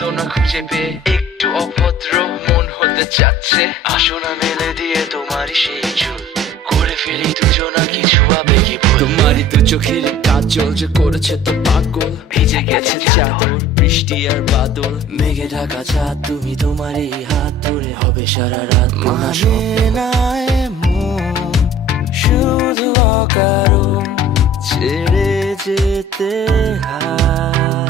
পারতো না খুঁজে পেয়ে, একটু অভদ্র মন হতে চাচ্ছে, আসো না মেলে দিয়ে তোমারই সেই চুল, করে ফেলি দুজনা কিছু আবেগী ভুল। তোমারই দু চোখের কাজল যে করেছে তো পাগল, ভিজে গেছে চাদর বৃষ্টি আর বাদল, মেঘে ঢাকা চাঁদ তুমি তোমারই হাত ধরে হবে সারা রাত গোনা স্বপ্ন। মানে না এমন শুধু অকারণ ছেড়ে যেতে হয়।